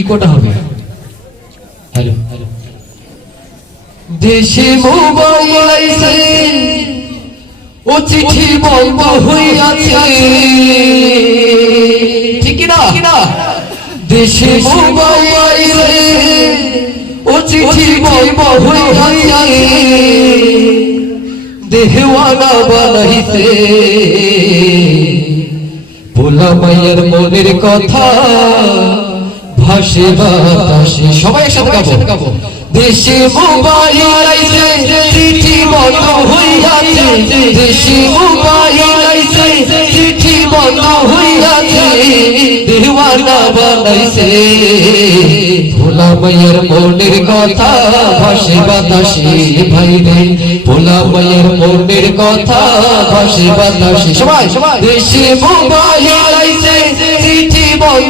ইকোটা হবে। হ্যালো দেশে মোবাইল আইছে ও চিঠি বন্ধ হইয়াছে, ঠিক না? দেশে মোবাইল আইছে ও চিঠি বন্ধ হইয়াছে, দেহওয়ানা বানাইছে ভোলা মায়ের মনের কথা ভাসে বাতাসে। সবাই একসাথে গাবো। দেশে মোবাইল আইছে চিঠি বন্ধ হইয়াছে, দেশে মোবাইল আইছে চিঠি বন্ধ হইয়াছে, দেওয়ানা বানাইছে ভোলা মায়ের মনের কথা ভাসে বাতাসে। ভাই রে ভোলা মায়ের মনের কথা ভাসে বাতাসে। সবাই দেশে মোবাইল আইছে চিঠি বন্ধ